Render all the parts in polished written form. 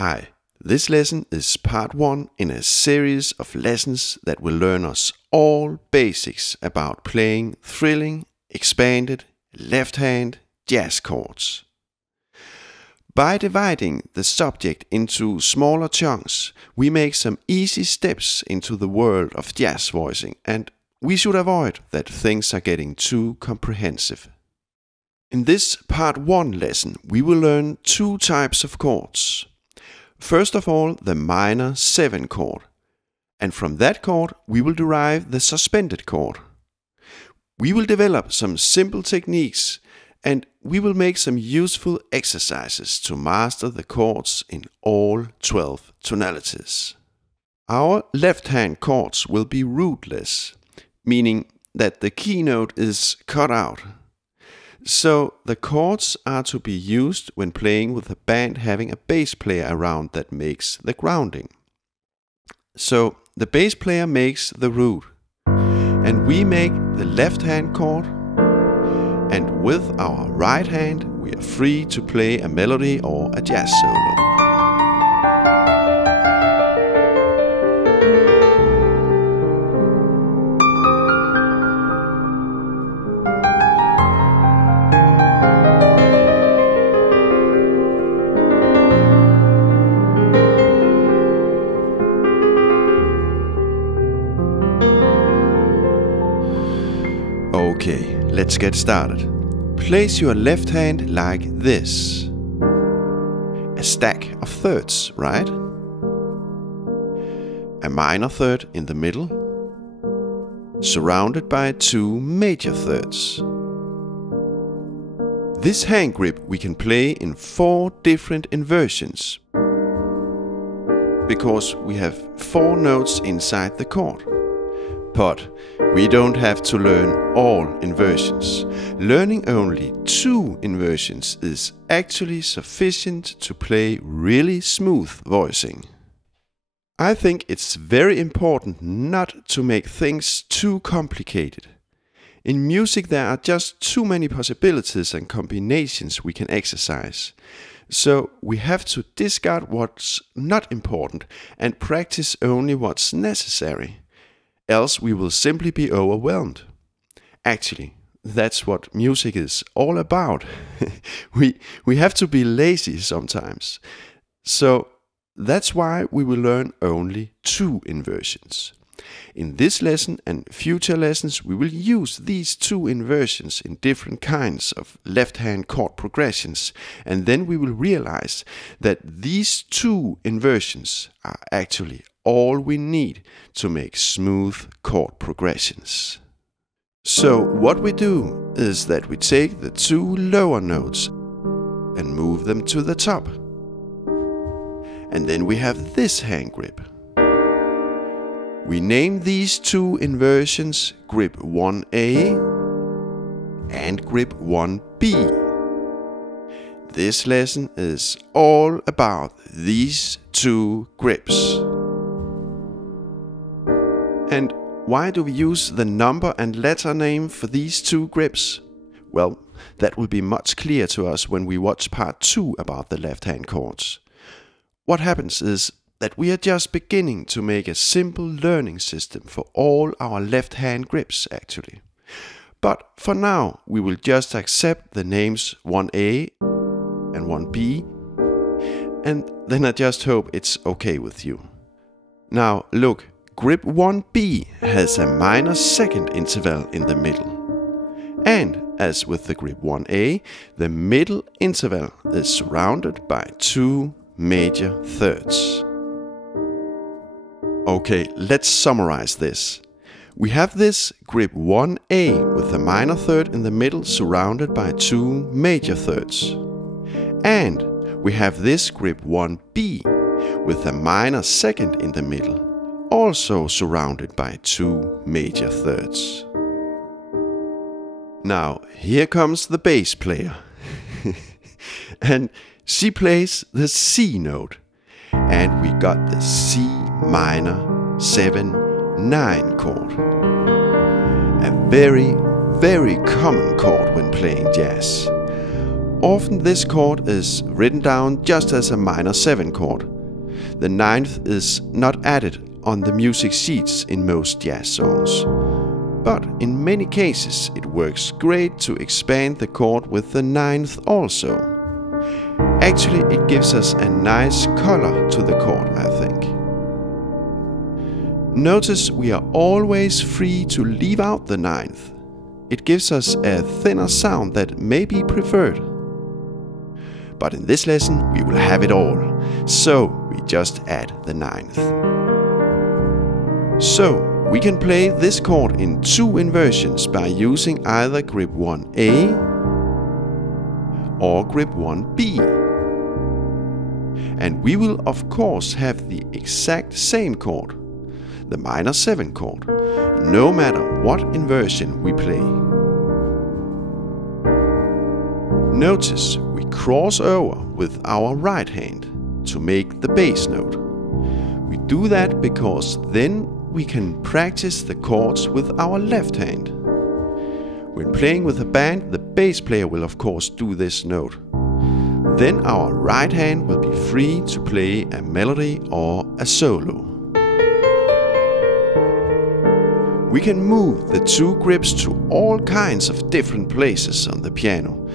Hi, this lesson is part 1 in a series of lessons that will learn us all basics about playing thrilling, expanded, left-hand jazz chords. By dividing the subject into smaller chunks, we make some easy steps into the world of jazz voicing, and we should avoid that things are getting too comprehensive. In this part 1 lesson, we will learn 2 types of chords. First of all, the minor 7 chord, and from that chord we will derive the suspended chord. We will develop some simple techniques, and we will make some useful exercises to master the chords in all 12 tonalities. Our left-hand chords will be rootless, meaning that the keynote is cut out. So the chords are to be used when playing with a band having a bass player around that makes the grounding. So the bass player makes the root, and we make the left-hand chord, and with our right hand we are free to play a melody or a jazz solo. Okay, let's get started. Place your left hand like this. A stack of thirds, right? A minor third in the middle, surrounded by 2 major thirds. This hand grip we can play in 4 different inversions, because we have 4 notes inside the chord. But we don't have to learn all inversions. Learning only 2 inversions is actually sufficient to play really smooth voicing. I think it's very important not to make things too complicated. In music there are just too many possibilities and combinations we can exercise. So we have to discard what's not important and practice only what's necessary. Else we will simply be overwhelmed. Actually, that's what music is all about. we have to be lazy sometimes. So that's why we will learn only 2 inversions. In this lesson and future lessons we will use these 2 inversions in different kinds of left-hand chord progressions, and then we will realize that these 2 inversions are actually all we need to make smooth chord progressions. So what we do is that we take the 2 lower notes and move them to the top. And then we have this hand grip. We name these 2 inversions grip 1A and grip 1B. This lesson is all about these 2 grips. And why do we use the number and letter name for these 2 grips? Well, that will be much clearer to us when we watch part 2 about the left-hand chords. What happens is that we are just beginning to make a simple learning system for all our left-hand grips actually. But for now we will just accept the names 1A and 1B, and then I just hope it's okay with you. Now look, grip 1B has a minor 2nd interval in the middle. And as with the grip 1A, the middle interval is surrounded by 2 major thirds. Okay, let's summarize this. We have this grip 1A with a minor 3rd in the middle surrounded by 2 major thirds. And we have this grip 1B with a minor 2nd in the middle, also surrounded by 2 major thirds. Now here comes the bass player. And she plays the C note. And we got the C minor 7/9 chord. A very, very common chord when playing jazz. Often this chord is written down just as a minor 7 chord. The 9th is not added on the music sheets in most jazz songs. But in many cases it works great to expand the chord with the 9th also. Actually, it gives us a nice color to the chord, I think. Notice we are always free to leave out the 9th. It gives us a thinner sound that may be preferred. But in this lesson we will have it all, so we just add the 9th. So we can play this chord in 2 inversions by using either grip 1A or grip 1B. And we will of course have the exact same chord, the minor 7 chord, no matter what inversion we play. Notice we cross over with our right hand to make the bass note. We do that because then we can practice the chords with our left hand. When playing with a band, the bass player will of course do this note. Then our right hand will be free to play a melody or a solo. We can move the 2 grips to all kinds of different places on the piano.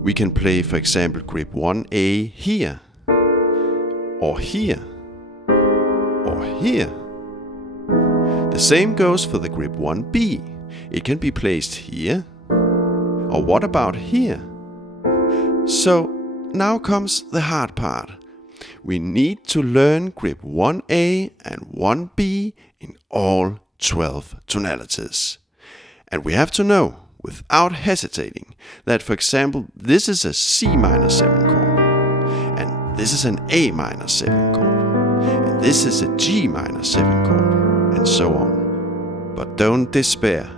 We can play, for example, grip 1A here, or here, or here. The same goes for the grip 1B. It can be placed here, or what about here? So now comes the hard part. We need to learn grip 1A and 1B in all 12 tonalities. And we have to know, without hesitating, that for example this is a C minor 7 chord, and this is an A minor 7 chord, and this is a G minor 7 chord, and so on. But don't despair.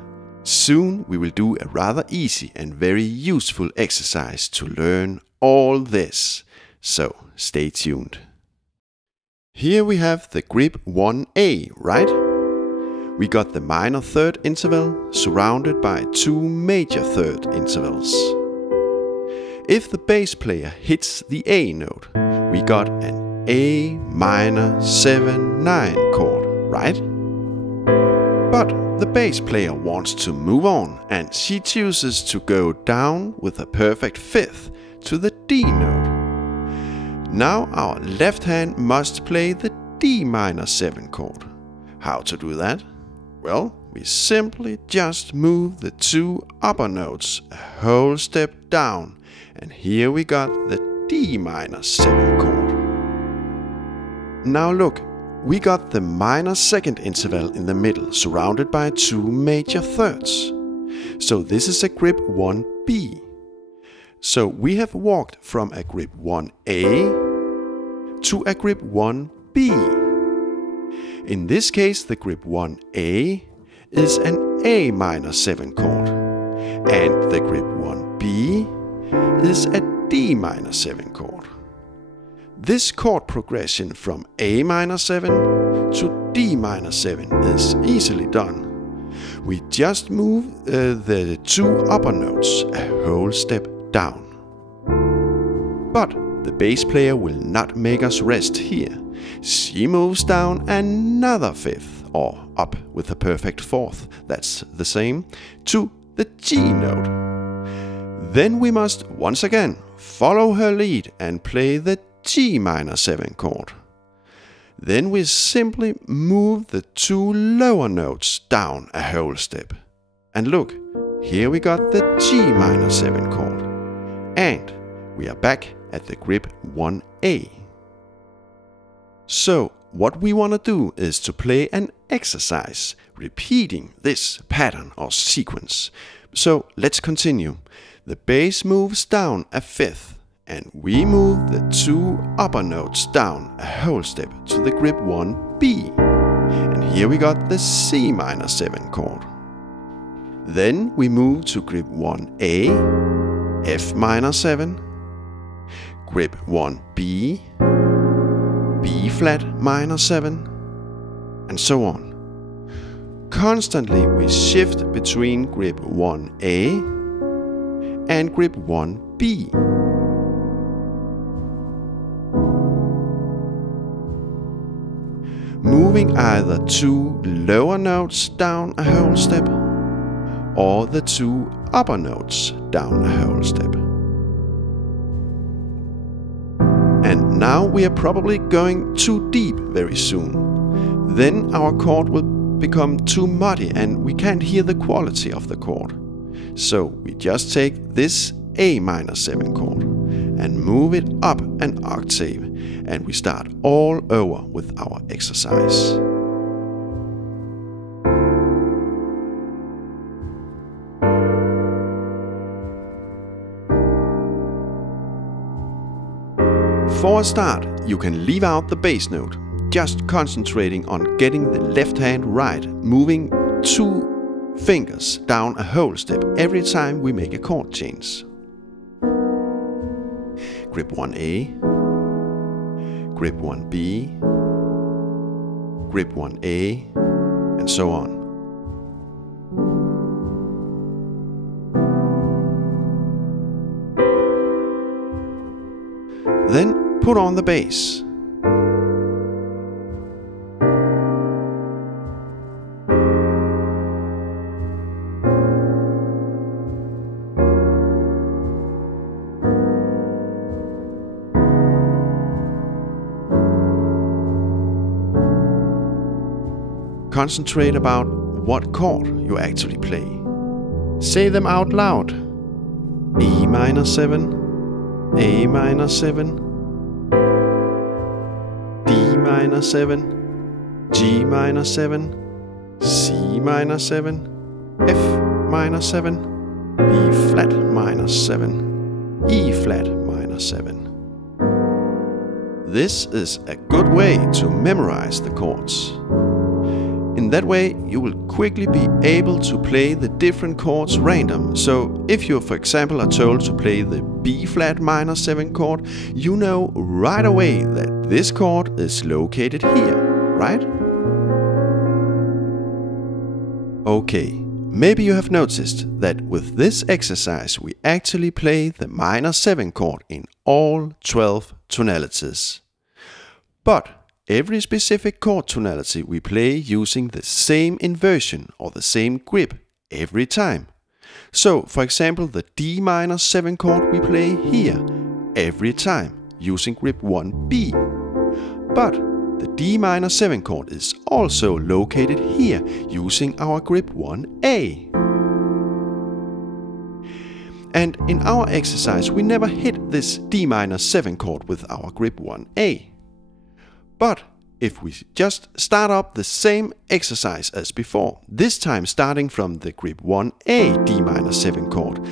Soon we will do a rather easy and very useful exercise to learn all this, so stay tuned. Here we have the grip 1A, right? We got the minor 3rd interval surrounded by 2 major 3rd intervals. If the bass player hits the A note, we got an A minor 7/9 chord, right? But the bass player wants to move on, and she chooses to go down with a perfect 5th to the D note. Now our left hand must play the D minor 7 chord. How to do that? Well, we simply just move the 2 upper notes a whole step down, and here we got the D minor 7 chord. Now look, we got the minor 2nd interval in the middle surrounded by 2 major 3rds. So this is a grip 1B. So we have walked from a grip 1A to a grip 1B. In this case, the grip 1A is an A minor 7 chord, and the grip 1B is a D minor 7 chord. This chord progression from A minor 7 to D minor 7 is easily done. We just move the 2 upper notes a whole step down. But the bass player will not make us rest here. She moves down another 5th, or up with a perfect 4th, that's the same, to the G note. Then we must once again follow her lead and play the G minor 7 chord. Then we simply move the 2 lower notes down a whole step. And look, here we got the G minor 7 chord. And we are back at the grip 1A. So what we want to do is to play an exercise repeating this pattern or sequence. So let's continue. The bass moves down a 5th, and we move the 2 upper notes down a whole step to the grip 1B. And here we got the C minor 7 chord. Then we move to grip 1A, F minor 7, grip 1B, B flat minor 7, and so on. Constantly we shift between grip 1A and grip 1B. moving either 2 lower notes down a whole step or the 2 upper notes down a whole step. And now we are probably going too deep very soon. Then our chord will become too muddy and we can't hear the quality of the chord. So we just take this A minor 7 chord and move it up an octave, and we start all over with our exercise. For a start, you can leave out the bass note, just concentrating on getting the left hand right, moving 2 fingers down a whole step every time we make a chord change. Grip 1A, grip 1B, grip 1A, and so on. Then put on the bass. Concentrate about what chord you actually play. Say them out loud. E minor 7, A minor 7, D minor 7, G minor 7, C minor 7, F minor 7, B flat minor 7, E flat minor 7. This is a good way to memorize the chords. In that way, you will quickly be able to play the different chords random. So if you, for example, are told to play the B flat minor 7 chord, you know right away that this chord is located here, right? Okay, maybe you have noticed that with this exercise we actually play the minor 7 chord in all 12 tonalities. But every specific chord tonality we play using the same inversion or the same grip every time. So, for example, the D minor 7 chord we play here every time using grip 1B. But the D minor 7 chord is also located here using our grip 1A. And in our exercise we never hit this D minor 7 chord with our grip 1A. But if we just start up the same exercise as before, this time starting from the grip 1A D minor 7 chord,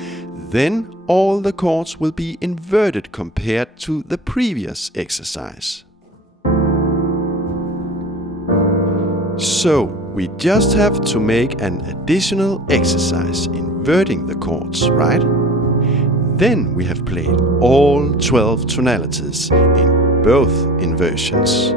then all the chords will be inverted compared to the previous exercise. So we just have to make an additional exercise inverting the chords, right? Then we have played all 12 tonalities in both inversions.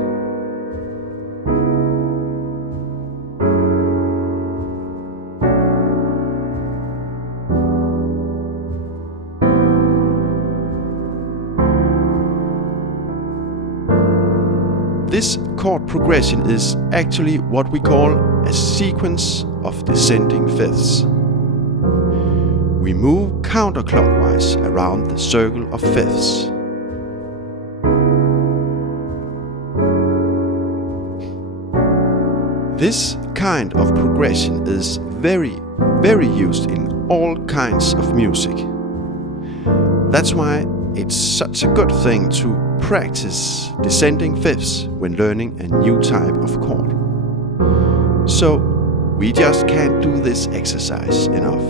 This chord progression is actually what we call a sequence of descending fifths. We move counterclockwise around the circle of fifths. This kind of progression is very used in all kinds of music. That's why it's such a good thing to practice descending fifths when learning a new type of chord. So we just can't do this exercise enough.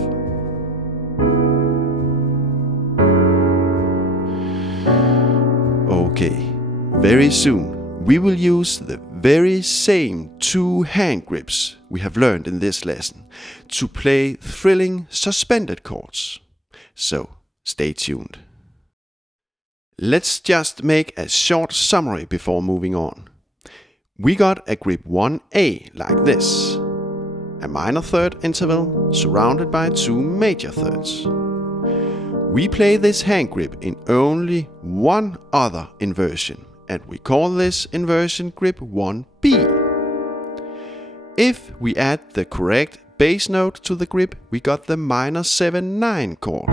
Okay, very soon we will use the very same 2 hand grips we have learned in this lesson to play thrilling suspended chords. So stay tuned. Let's just make a short summary before moving on. We got a grip 1A like this. A minor third interval surrounded by 2 major thirds. We play this hand grip in only one other inversion, and we call this inversion grip 1B. If we add the correct bass note to the grip, we got the minor 7/9 chord.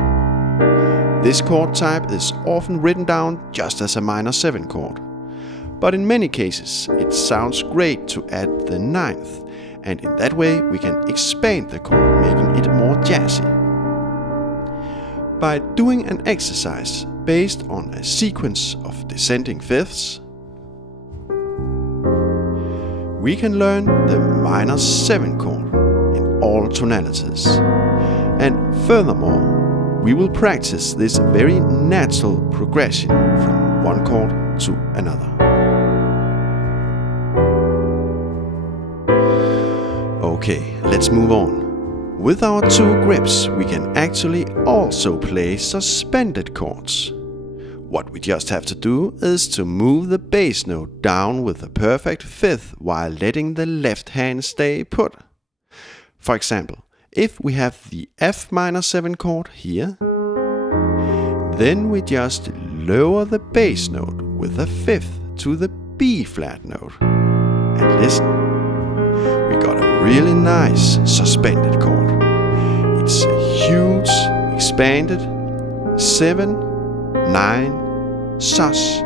This chord type is often written down just as a minor 7 chord. But in many cases, it sounds great to add the 9th, and in that way we can expand the chord, making it more jazzy. By doing an exercise based on a sequence of descending fifths, we can learn the minor 7 chord in all tonalities. And furthermore, we will practice this very natural progression from one chord to another. Okay, let's move on. With our 2 grips, we can actually also play suspended chords. What we just have to do is to move the bass note down with the perfect fifth while letting the left hand stay put. For example, if we have the F minor 7 chord here, then we just lower the bass note with the fifth to the B flat note. And listen, we got a really nice suspended chord. It's a huge, expanded 7, 9, sus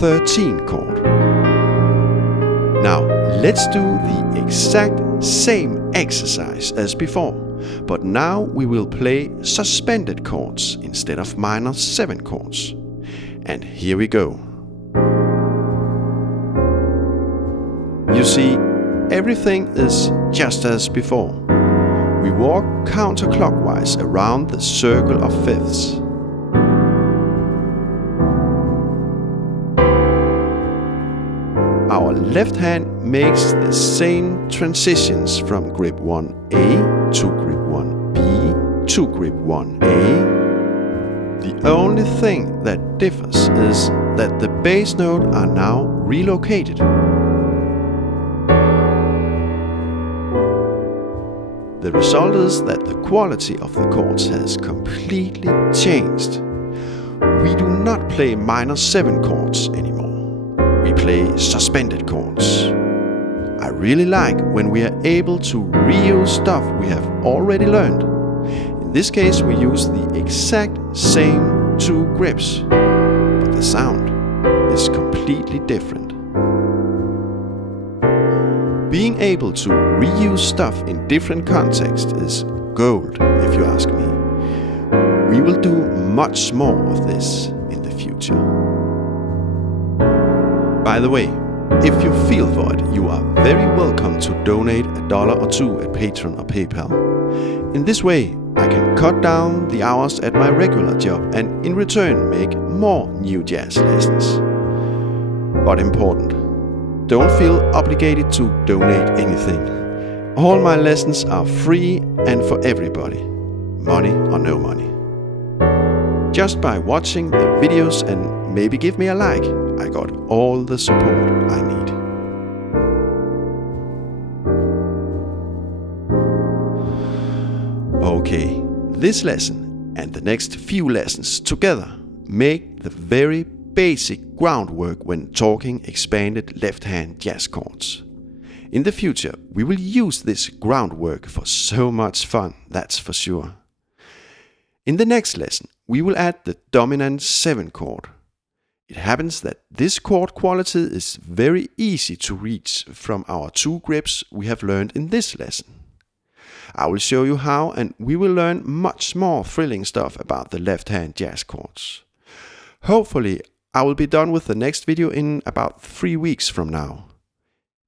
13 chord. Now let's do the exact same exercise as before, but now we will play suspended chords instead of minor 7 chords. And here we go. You see, everything is just as before. We walk counterclockwise around the circle of fifths. Our left hand makes the same transitions from grip 1A to grip 1B to grip 1A. The only thing that differs is that the bass note are now relocated. The result is that the quality of the chords has completely changed. We do not play minor 7 chords anymore. We play suspended chords. I really like when we are able to reuse stuff we have already learned. In this case, we use the exact same 2 grips, but the sound is completely different. Being able to reuse stuff in different contexts is gold, if you ask me. We will do much more of this in the future. By the way, if you feel for it, you are very welcome to donate $1 or $2 at Patreon or PayPal. In this way, I can cut down the hours at my regular job and in return make more new jazz lessons. But important, don't feel obligated to donate anything. All my lessons are free and for everybody, money or no money. Just by watching the videos and maybe give me a like, I got all the support I need. Okay, this lesson and the next few lessons together make the very basic groundwork when talking expanded left-hand jazz chords. In the future, we will use this groundwork for so much fun, that's for sure. In the next lesson, we will add the dominant 7 chord. It happens that this chord quality is very easy to reach from our 2 grips we have learned in this lesson. I will show you how, and we will learn much more thrilling stuff about the left-hand jazz chords. Hopefully, I will be done with the next video in about 3 weeks from now.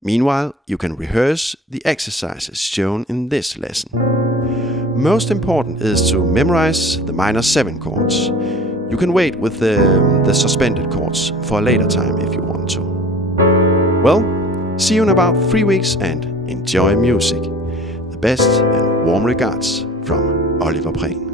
Meanwhile, you can rehearse the exercises shown in this lesson. Most important is to memorize the minor 7 chords. You can wait with the suspended chords for a later time if you want to. Well, see you in about 3 weeks and enjoy music. The best and warm regards from Oliver Prehn.